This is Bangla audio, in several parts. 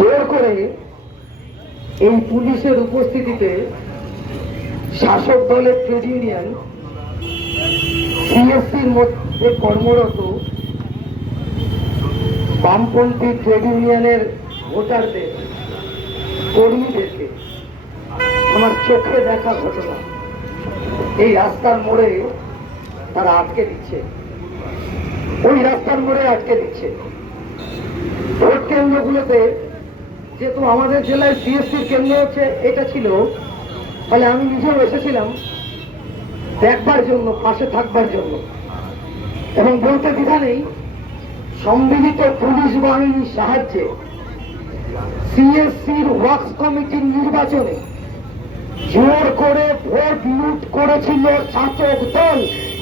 জোর করে এই পুলিশের উপস্থিতিতে শাসক দলের ট্রেড ইউনিয়ন, সিএসসির মধ্যে কর্মরত বামপন্থী ট্রেড ইউনিয়নের ভোটারদের, কর্মীদেরকে আমার চোখে দেখা ঘটনা। এই রাস্তার মোড়ে তারা আটকে দিচ্ছে। ওই রাস্তার মোড়ে আটকে দিচ্ছে। ভোট কেন্দ্রগুলোতে যেহেতু আমাদের জেলায় সিএসসির কেন্দ্র হচ্ছে, এটা ছিল। ফলে আমি নিজেও এসেছিলাম দেখবার জন্য, পাশে থাকবার জন্য। এবং বলতে দ্বিধা নেই, সম্মিলিত পুলিশ বাহিনীর সাহায্যে সিএসসির ওয়ার্কস কমিটির নির্বাচনে জোর করে ভোট লুট করেছিল শাসক দল।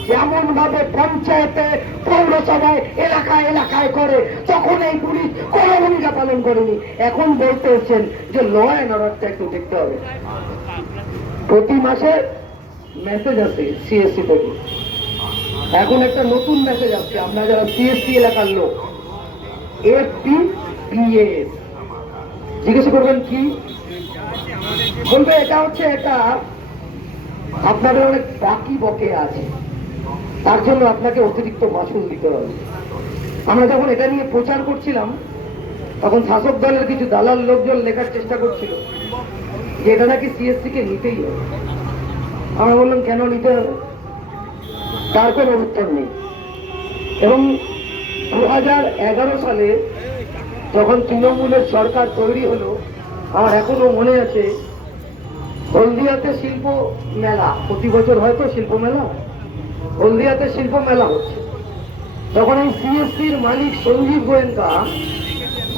যেমন ভাবে পঞ্চায়েতে, পৌরসভায়, এলাকায় এলাকায় করে, তখন এই পুলিশ কোনো ভূমিকা পালন করেনি। এখন বলতে হচ্ছেন যে ল অ্যান্ড অর্ডারটা একটু দেখতে হবে। প্রতি মাসে মেসেজ আছে সিএসসি থেকে। এখন একটা নতুন মেসেজ আসছে। আমরা যারা সিএসসি এলাকার লোক এফ পি পিএস জিজ্ঞেস করবেন কি? বলবে এটা হচ্ছে এটা আপনাদের অনেক বাকি বকে আছে। তার জন্য আপনাকে অতিরিক্ত মাসুল দিতে হবে। আমরা যখন এটা নিয়ে প্রচার করছিলাম, তখন শাসক দলের কিছু দালাল লোকজন লেখার চেষ্টা করছিল যে এটা নাকি সিএসসি কে নিতেই হবে। আমরা বললাম, কেন নিতে হবে? তার কোনো উত্তর নেই। এবং দু হাজার এগারো সালে যখন তৃণমূলের সরকার তৈরি হলো, আমার এখনও মনে আছে, হলদিয়াতে শিল্প মেলা, প্রতি বছর হয়তো শিল্প মেলা? হলদিয়াতে শিল্প মেলা হচ্ছে। তখন এই সিএসসির মালিক সঞ্জীব গোয়েঙ্কা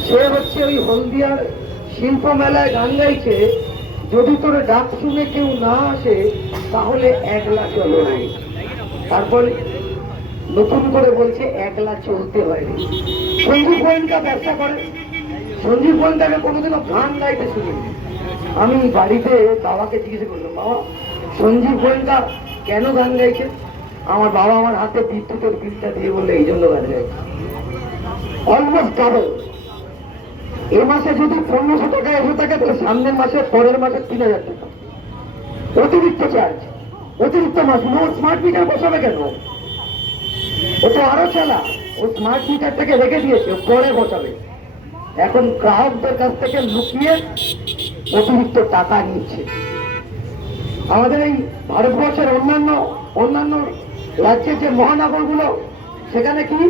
সে হচ্ছে ওই হলদিয়ার শিল্প মেলায় গান গাইছে, যদি তোর ডাক শুনে কেউ না আসে, তাহলে একলা চলো তারপরে নতুন করে বলছে একলা চলতে হয় সঞ্জীব গোয়েঙ্কা ব্যবসা করে। সঞ্জীব গোয়েঙ্কাকে কোনোদিনও গান গাইতে শুনিনি। আমি বাড়িতে বাবাকে জিজ্ঞেস করলাম, বাবা, সঞ্জীব গোয়েঙ্কা কেন গান গাইছে? আমার বাবা আমার হাতে বিদ্যুতের বিলটা দিয়ে বললে এই জন্য গান গাইছে অলমোস্ট ডাবল এ মাসে যদি পনেরোশো টাকা এসে থাকে, তাহলে সামনের মাসে, পরের মাসে তিন হাজার টাকা। অতিরিক্ত চার্জ অতিরিক্ত মাস। ও স্মার্ট মিটার বসাবে কেন? ও তো আরও চালা। ও স্মার্ট মিটারটাকে রেখে দিয়েছে, পরে বসাবে। এখন গ্রাহকদের কাছ থেকে লুকিয়ে অতিরিক্ত টাকা নিচ্ছে। আমাদের এই ভারতবর্ষের অন্যান্য অন্যান্য রাজ্যের যে মহানগরগুলো, সেখানে কি?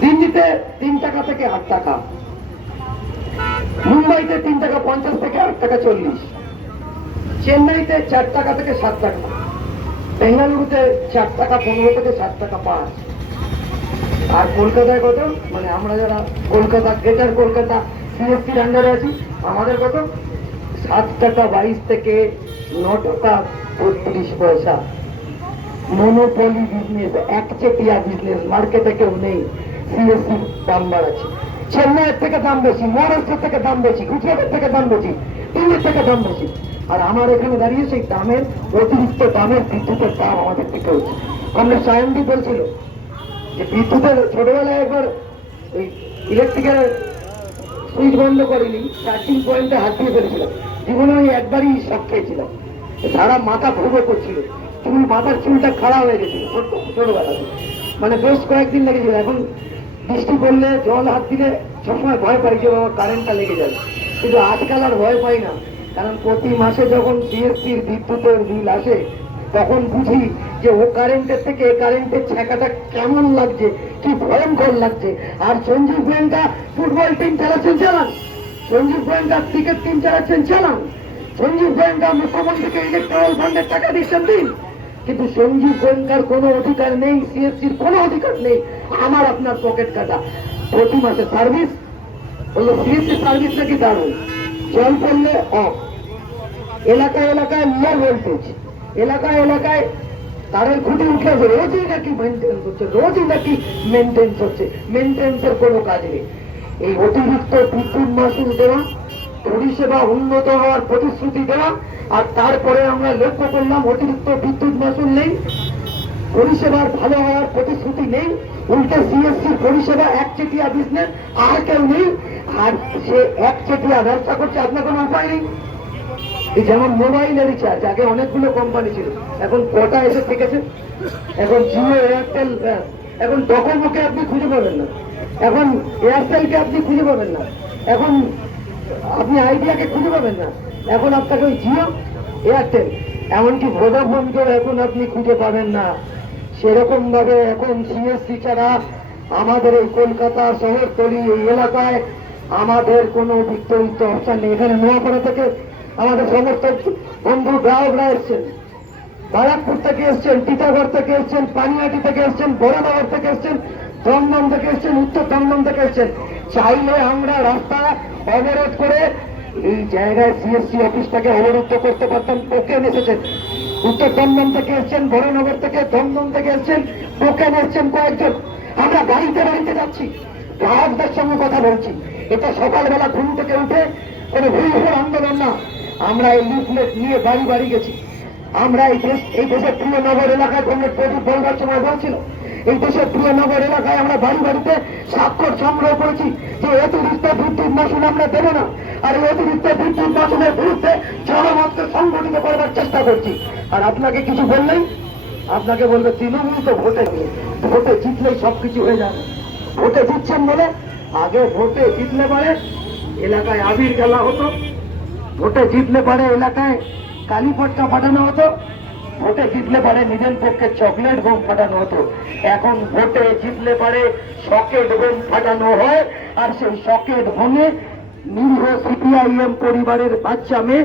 দিল্লিতে তিন টাকা থেকে আট টাকা, মুম্বাইতে তিন টাকা পঞ্চাশ থেকে আট টাকা চল্লিশ, চেন্নাইতে চার টাকা থেকে সাত টাকা, বেঙ্গালুরুতে চার টাকা পনেরো থেকে সাত টাকা পাঁচ, আর কলকাতায় কত? মানে আমরা যারা কলকাতা, গ্রেটার কলকাতা সিএসপির আন্ডারে আছি, আমাদের কত? সাত টাকা বাইশ থেকে ন টাকা বত্রিশ পয়সা। মনোপলি বিজনেস একচেটিয়া বিজনেস মার্কেটে কেউ নেই। সিএসসি দাম বাড়াচ্ছে। চেন্নাইয়ের থেকে দাম বেশি, মহারাষ্ট্রের থেকে দাম বেশি, গুজরাটের থেকে দাম বেশি, দিল্লির থেকে দাম বেশি। আর আমার এখানে দাঁড়িয়ে সেই দামের অতিরিক্ত দামের বিদ্যুতের দাম আমাদের থেকে হচ্ছে। আমরা সায়নদি বলছিল যে বিদ্যুতের ছোটবেলায় একবার ওই ইলেকট্রিকের সুইচ বন্ধ করিনি চার্জিং পয়েন্টে হাত দিয়ে ফেলেছিলাম জীবনে আমি একবারই শখ খেয়েছিলাম। সারা মাথা ভুগো করছিল। চুল, মাথার চুলটা খারাপ হয়ে গেছিল ছোট ছোটবেলাতে মানে বেশ কয়েকদিন লেগেছিল। এখন বৃষ্টি পড়লে জল হাত দিলে সবসময় ভয় পাই যে বাবা কারেন্টটা লেগে যাবে। কিন্তু আজকাল আর ভয় পাই না। কারণ প্রতি মাসে যখন সিএসসির বিদ্যুতের বিল আসে, তখন বুঝি যে ও কারেন্টের থেকে এ কারেন্টের ছ্যাঁকাটা কেমন লাগছে, কি ভয়ঙ্কর লাগছে। আর সঞ্জীব গোয়েঙ্কা ফুটবল টিম চালাচ্ছেন চালান। সঞ্জীব গোয়েঙ্কা ক্রিকেট টিম চালাচ্ছেন চালান। সঞ্জীব গোয়েঙ্কা মুখ্যমন্ত্রীকে ইলেকট্রাল ফান্ডের টাকা দিচ্ছেন দিন কিন্তু সঞ্জীব গোয়েঙ্কার কোনো অধিকার নেই সিএসসির কোনো অধিকার নেই। আমার আপনার পকেট কাটা। প্রতি মাসে সার্ভিস বলল সিএসসি সার্ভিস নাকি দারুণ? জল পড়লে অফ এলাকায় এলাকায় লো ভোল্টেজ এলাকায় এলাকায় তারের খুঁটি উঠে রোজই নাকি মেনটেন্স হচ্ছে, রোজই নাকি মেনটেন্স হচ্ছে। মেনটেন্সের কোনো কাজ নেই। এই অতিরিক্ত বিদ্যুৎ মাসুল দেওয়া পরিষেবা উন্নত হওয়ার প্রতিশ্রুতি দেওয়া, আর তারপরে আমরা লক্ষ্য করলাম অতিরিক্ত বিদ্যুৎ মাসুল নেই, পরিষেবার ভালো হওয়ার প্রতিশ্রুতি নেই, উল্টে সিএসসি পরিষেবা একচেটিয়া বিজনেস আর কেউ নেই, আর সে এক চেটিয়া ব্যবসা করছে, আপনার কোনো উপায় নেই। এই যেমন মোবাইলের রিচার্জ আগে অনেকগুলো কোম্পানি ছিল, এখন কটা এসে থেকেছে? এখন জিও এয়ারটেল এখন ডকোমোকে আপনি খুঁজে পাবেন না, এখন এয়ারটেলকে আপনি খুঁজে পাবেন না, এখন আপনি আইডিয়াকে খুঁজে পাবেন না। এখন আপনাকে ওই জিও, এয়ারটেল, এমনকি ভোডাফোনকেও এখন আপনি খুঁজে পাবেন না। সেরকম ভাবে এখন সিএসসি ছাড়া আমাদের এই কলকাতা শহরতলি এই এলাকায় আমাদের কোনো বিক্রিত অপশন নেই। এখানে নোয়াপাড়া থেকে আমাদের সমস্ত বন্ধু গ্রাহকরা এসছেন। বারাকপুর থেকে এসছেন, টিটাগড় থেকে এসছেন পানিহাটি থেকে এসছেন, বড়নগর থেকে এসছেন, দমদম থেকে এসছেন, উত্তর দমদম থেকে এসছেন। চাইলে আমরা রাস্তা অবরোধ করে এই জায়গায় সিএসসি অফিসটাকে অবরুদ্ধ করতে পারতাম। টোকেন এসেছেন। উত্তর দমদম থেকে এসছেন, বড়নগর থেকে দমদম থেকে এসছেন টোকেন এসছেন কয়েকজন। আমরা গাড়িতে বাড়িতে যাচ্ছি। গ্রাহকদের সঙ্গে কথা বলছি। এটা সকালবেলা ঘুম থেকে উঠে কোনো ভুল ভুল আন্দোলন না। আমরা এই লিফলেট নিয়ে বাড়ি বাড়ি গেছি। আমরা এই দেশ এই দেশের প্রিয় নগর এলাকায় কমরেড প্রদীপ বলবার সময় বলছিল এই দেশের প্রিয় নগর এলাকায় আমরা বাড়ি বাড়িতে স্বাক্ষর সংগ্রহ করেছি যে অতিরিক্ত বিদ্যুৎ মাসুল আমরা দেবো না। আর এই অতিরিক্ত বিদ্যুৎ মাসুলের বিরুদ্ধে জনমতকে সংগঠিত করবার চেষ্টা করছি। আর আপনাকে কিছু বললেই আপনাকে বলবে, তৃণমূল তো ভোটে ভোটে জিতলেই সবকিছু হয়ে যাবে। ভোটে জিতছেন বলে আগে ভোটে জিতলে পারে এলাকায় আবির খেলা হতো। ভোটে জিতলে পারে এলাকায় কালী পাঠানো হতো। ভোটে জিতলে পারে নিজের পক্ষে চকলেট বোম ফাটানো হতো। এখন ভোটে জিতলে পারে সকেট বোম ফাটানো হয়, আর সেই সকেট বোমে নিরীহ সিপিআইএম পরিবারের বাচ্চা মেয়ে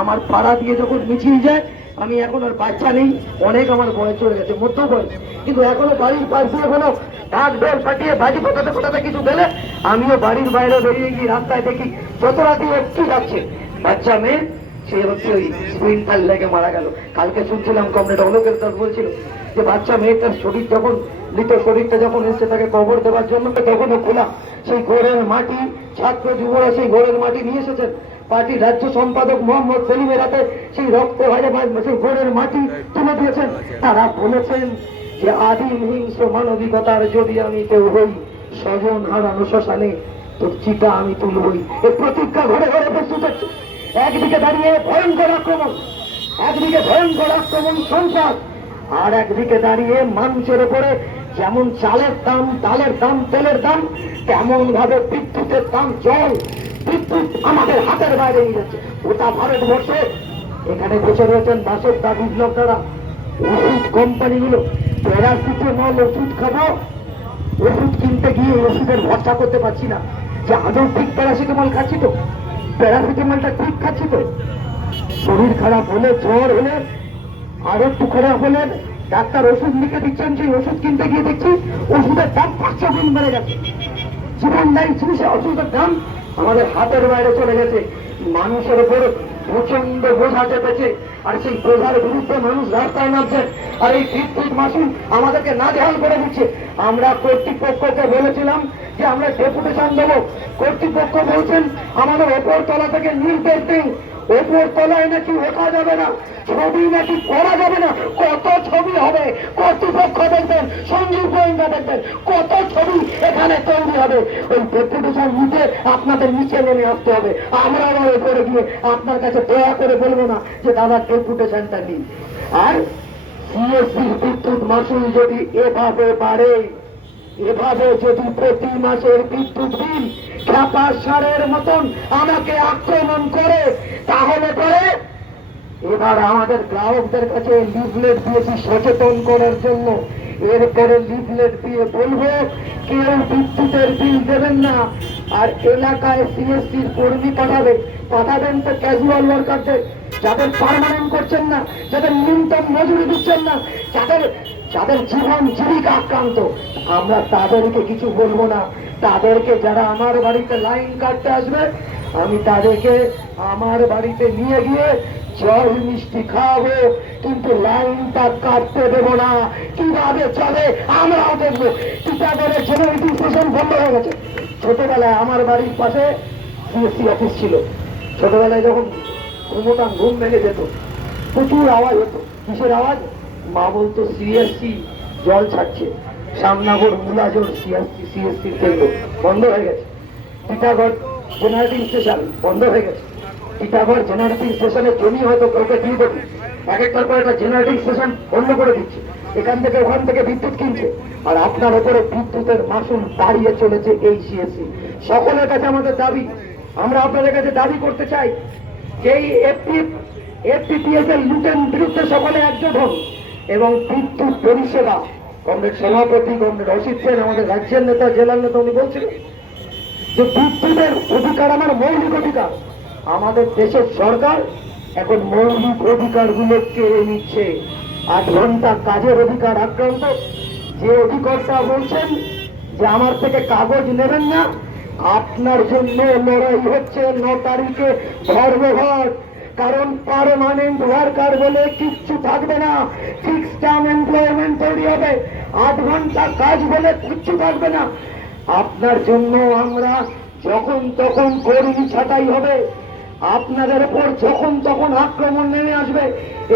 আমার পাড়া দিয়ে যখন মিছিল যায়, আমি এখন আর বাচ্চা নেই, অনেক আমার বয়স চলে গেছে, মধ্য বয়স। কিন্তু এখনও বাড়ির পাশ দিয়ে কোনো ঢাক ঢোল ফাটিয়ে বাজি ফোটাতে ফোটাতে কিছু দিলে আমিও বাড়ির বাইরে বেরিয়ে গিয়ে রাস্তায় দেখি, যত রাতে একটু যাচ্ছে। বাচ্চা মেয়ে সে হচ্ছে ওই লেগে মারা গেল। কালকে শুনছিলাম কমরেড অলোকের দাস বলছিল যে বাচ্চা মেয়েটার শরীর যখন, মৃত শরীরটা যখন এসছে তাকে কবর দেওয়ার জন্য তখনও খোলা। সেই ঘোরের মাটি, ছাত্র যুবরা সেই ঘোরের মাটি নিয়ে এসেছেন। পার্টির রাজ্য সম্পাদক মোহাম্মদ সেলিমের হাতে সেই রক্ত ভাজা সেই ঘোরের মাটি তুলে দিয়েছেন। তারা বলেছেন যে আদিম হিংস মানবিকতার যদি আমি কেউ হই, স্বজন হারানো শ্মশানে, তোর চিতা আমি তুলবই। এ প্রতিজ্ঞা ঘরে ঘরে প্রস্তুত হচ্ছে। একদিকে দাঁড়িয়ে ভয়ঙ্কর আক্রমণ, একদিকে ভয়ঙ্কর আক্রমণ সন্ত্রাস আর একদিকে দাঁড়িয়ে মানুষের উপরে যেমন চালের দাম, ডালের দাম, তেলের দাম তেমন ভাবে বিদ্যুতের দাম, জল, বিদ্যুৎ আমাদের হাতের বাইরে নিয়ে যাচ্ছে গোটা ভারতবর্ষে এখানে বসে রয়েছেন বাসক দা বিপ্লবরা ওষুধ কোম্পানিগুলো, প্যারাসিটামল ওষুধ খাব, ওষুধ কিনতে গিয়ে ওষুধের ভরসা করতে পারছি না। যে আদৌ ঠিক প্যারাসিটামল খাচ্ছি তো? প্যারাসিটামলটা ঠিক খাচ্ছি তো। শরীর খারাপ হলে জ্বর হলে, আর একটু খারাপ হলে ডাক্তার ওষুধ লিখে দিচ্ছেন, সেই ওষুধ কিনতে গিয়ে দেখছি ওষুধের দাম পাঁচশো গুণ বেড়ে গেছে। জীবনদায়ী জিনিসের ওষুধের দাম আমাদের হাতের বাইরে চলে গেছে। মানুষের উপর প্রচণ্ড বোঝা চেপেছে। আর সেই বোঝার বিরুদ্ধে মানুষ রাস্তায় নামছেন আর এই বিদ্যুৎ মাসুল আমাদেরকে না ধ্যান করে দিচ্ছে। আমরা কর্তৃপক্ষকে বলেছিলাম যে আমরা ডেপুটেশন দেবো। কর্তৃপক্ষ বলছেন, আমাদের ওপর তলা থেকে নির্দেশ দিন। ওপর তলায় নাকি ওঠা যাবে না, ছবি নাকি করা যাবে না, কত ছবি হবে? কর্তৃপক্ষ দেখবেন, সঞ্জীব গোয়েন্দা দেখবেন, কত ছবি এখানে তৈরি হবে? ওই ডেপুটেশন নিতে আপনাদের নিচে নেমে আসতে হবে। আমরা উপরে গিয়ে আপনার কাছে দয়া করে বলব না যে, দাদা ডেপুটেশনটা নিন আর সিএসসি বিদ্যুৎ মাসুল যদি এভাবে বাড়ে এভাবে যদি প্রতি মাসের বিদ্যুৎ বিল খেপা সারের মতন আমাকে আক্রমণ করে, তাহলে পরে এবার আমাদের গ্রাহকদের কাছে লিফলেট দিয়েছি সচেতন করার জন্য। এরপরে লিফলেট দিয়ে বলব, কেউ বিদ্যুতের বিল দেবেন না। আর এলাকায় সিএসসির কর্মী পাঠাবে, পাঠাবেন তো ক্যাজুয়াল ওয়ার্কারদের যাদের পারমানেন্ট করছেন না, যাদের ন্যূনতম মজুরি দিচ্ছেন না, যাদের যাদের জীবন জীবিকা আক্রান্ত। আমরা তাদেরকে কিছু বলব না। তাদেরকে যারা আমার বাড়িতে লাইন কাটতে আসবে, আমি তাদেরকে আমার বাড়িতে নিয়ে গিয়ে জল মিষ্টি খাওয়াবো। কিন্তু লাইনটা কাটতে দেবো না। কীভাবে চলে? আমরাও দেখব। টিটাগড়ের জেনারেটিং স্টেশন বন্ধ হয়ে গেছে। ছোটবেলায় আমার বাড়ির পাশে সিএসসি অফিস ছিল। ছোটবেলায় যখন ঘুমোতাম, ঘুম ভেঙে যেত। প্রচুর আওয়াজ হতো। কিসের আওয়াজ? মা বলতো সিএসসি জল ছাড়ছে। সামনাগর মুলাজোর সিএসসি সিএসসি কেন্দ্র বন্ধ হয়ে গেছে। টিটাগড় জেনারেটিং স্টেশন বন্ধ হয়ে গেছে। টিটাগড় জেনারেটিং স্টেশনের জমি হয়তো কাউকে দিয়ে দেবে। এক একটার পর একটা জেনারেটিং স্টেশন বন্ধ করে দিচ্ছে। এখান থেকে ওখান থেকে বিদ্যুৎ কিনছে। আর আপনার উপরে বিদ্যুতের মাসুল দাঁড়িয়ে চলেছে এই সিএসসি। সকলের কাছে আমাদের দাবি, আমরা আপনাদের কাছে দাবি করতে চাই, যে এই এফপি এফপিপিএস এর লুটের বিরুদ্ধে সকলে একজোট হন। এবং বিদ্যুৎ পরিষেবা। কংগ্রেস সভাপতি, কংগ্রেস অসিত সেন, আমাদের রাজ্যের নেতা, জেলার নেতা, উনি বলছিলেন যে বিদ্যুতের অধিকার আমার মৌলিক অধিকার। আমাদের দেশের সরকার এখন মৌলিক অধিকারগুলো কেড়ে নিচ্ছে। আট ঘণ্টা কাজের অধিকার আক্রান্ত। যে অধিকর্তা বলছেন যে আমার থেকে কাগজ নেবেন না, আপনার জন্য লড়াই হচ্ছে ন তারিখে ধর্মঘট। কারণ পারমানেন্ট ওয়ার্কার বলে কিচ্ছু থাকবে না। ফিক্স টার্ম এমপ্লয়মেন্ট তৈরি হবে। আট ঘণ্টা কাজ বলে কিচ্ছু থাকবে না। আপনার জন্য আমরা যখন তখন কর্মী ছাঁটাই হবে। আপনাদের উপর যখন তখন আক্রমণ নেমে আসবে।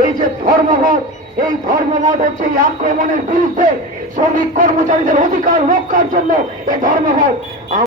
এই যে ধর্মঘট, এই ধর্মঘট হচ্ছে এই আক্রমণের বিরুদ্ধে শ্রমিক কর্মচারীদের অধিকার রক্ষার জন্য এই ধর্মঘট।